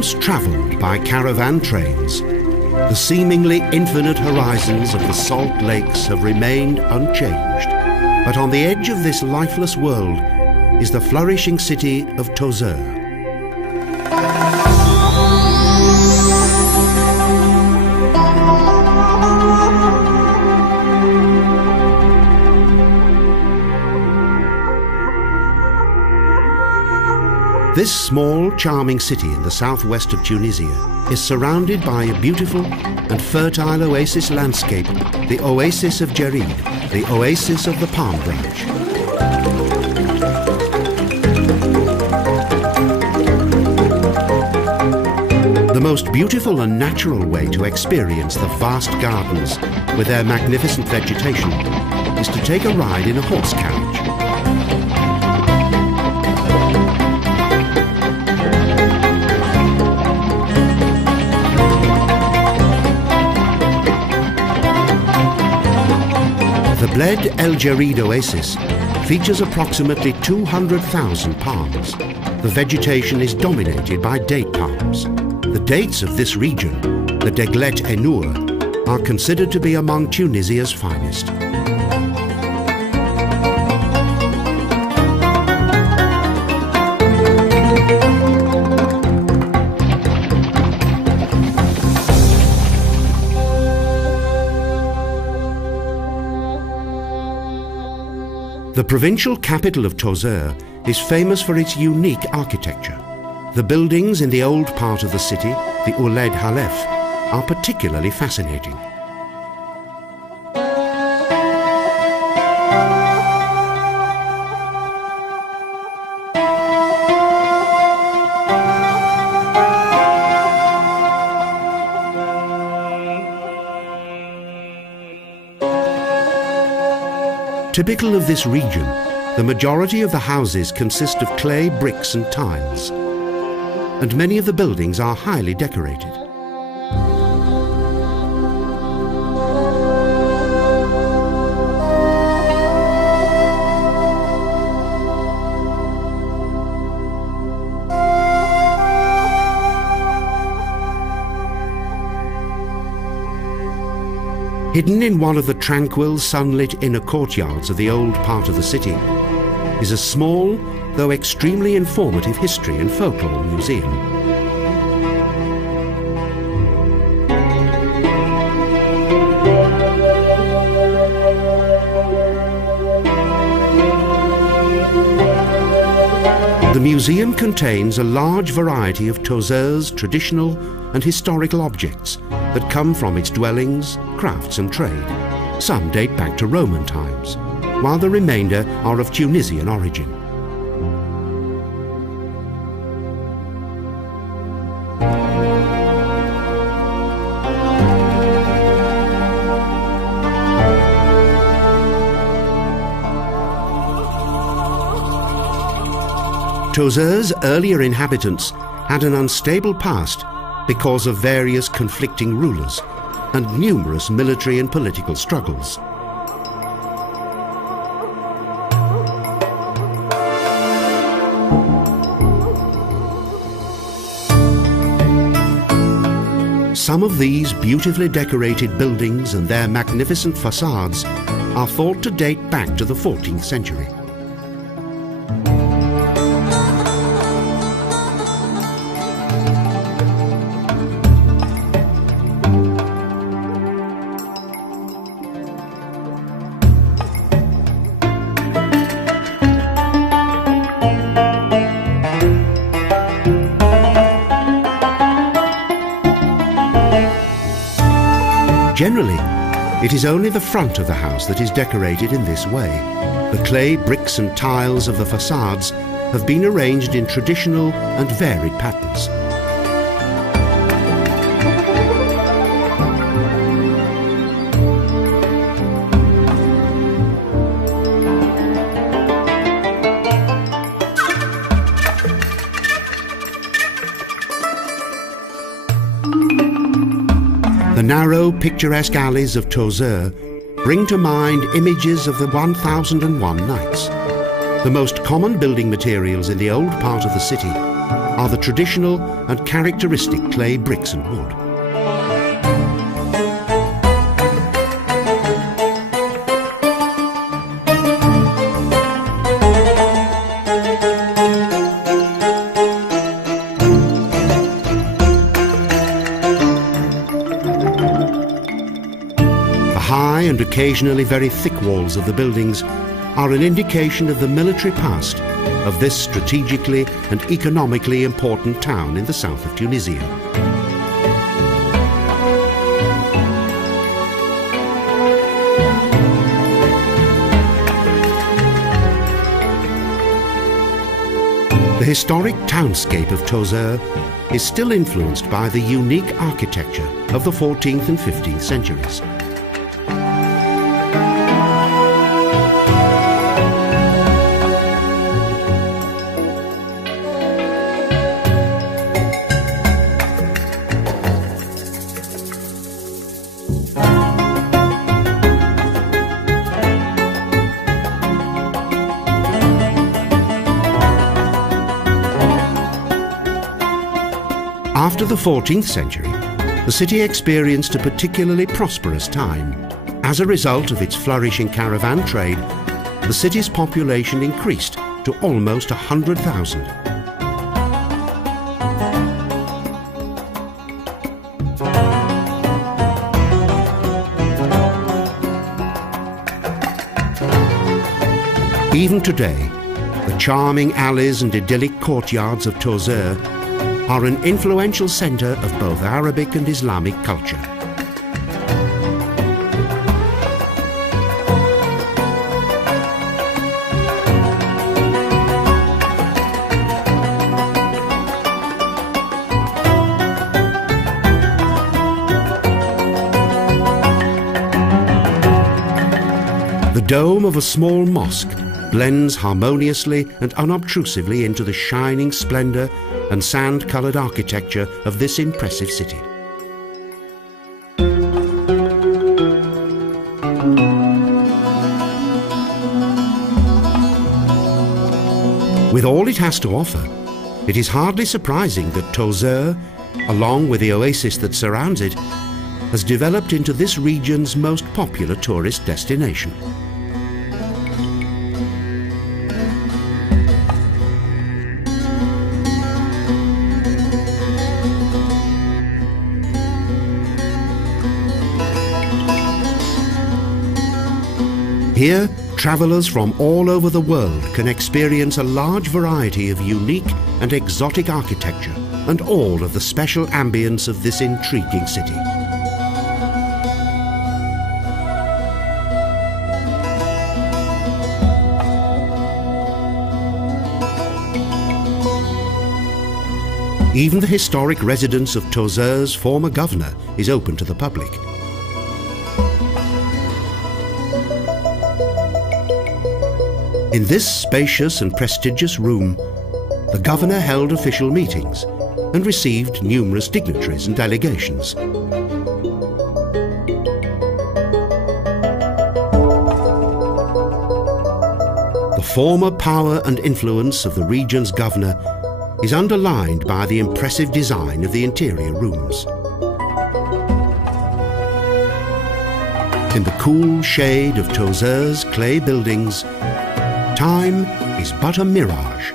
once travelled by caravan trains, the seemingly infinite horizons of the salt lakes have remained unchanged. But on the edge of this lifeless world is the flourishing city of Tozeur. This small, charming city in the southwest of Tunisia is surrounded by a beautiful and fertile oasis landscape, the oasis of Jerid, the oasis of the palm branch. The most beautiful and natural way to experience the vast gardens with their magnificent vegetation is to take a ride in a horse carriage. The Bled El Jerid oasis features approximately 200,000 palms. The vegetation is dominated by date palms. The dates of this region, the Deglet Enour, are considered to be among Tunisia's finest. The provincial capital of Tozeur is famous for its unique architecture. The buildings in the old part of the city, the Ouled Halef, are particularly fascinating. Typical of this region, the majority of the houses consist of clay bricks and tiles, and many of the buildings are highly decorated. Hidden in one of the tranquil, sunlit inner courtyards of the old part of the city is a small, though extremely informative history and folklore museum. The museum contains a large variety of Tozeur's traditional and historical objects that come from its dwellings, crafts and trade. Some date back to Roman times, while the remainder are of Tunisian origin. Tozeur's earlier inhabitants had an unstable past because of various conflicting rulers and numerous military and political struggles. Some of these beautifully decorated buildings and their magnificent facades are thought to date back to the 14th century. Generally, it is only the front of the house that is decorated in this way. The clay bricks and tiles of the facades have been arranged in traditional and varied patterns. The narrow, picturesque alleys of Tozeur bring to mind images of the 1001 Nights. The most common building materials in the old part of the city are the traditional and characteristic clay bricks and wood. The high and occasionally very thick walls of the buildings are an indication of the military past of this strategically and economically important town in the south of Tunisia. The historic townscape of Tozeur is still influenced by the unique architecture of the 14th and 15th centuries. After the 14th century, the city experienced a particularly prosperous time. As a result of its flourishing caravan trade, the city's population increased to almost 100,000. Even today, the charming alleys and idyllic courtyards of Tozeur are an influential centre of both Arabic and Islamic culture. The dome of a small mosque blends harmoniously and unobtrusively into the shining splendour and sand-coloured architecture of this impressive city. With all it has to offer, it is hardly surprising that Tozeur, along with the oasis that surrounds it, has developed into this region's most popular tourist destination. Here, travellers from all over the world can experience a large variety of unique and exotic architecture and all of the special ambience of this intriguing city. Even the historic residence of Tozeur's former governor is open to the public. In this spacious and prestigious room, the governor held official meetings and received numerous dignitaries and delegations. The former power and influence of the region's governor is underlined by the impressive design of the interior rooms. In the cool shade of Tozeur's clay buildings, time is but a mirage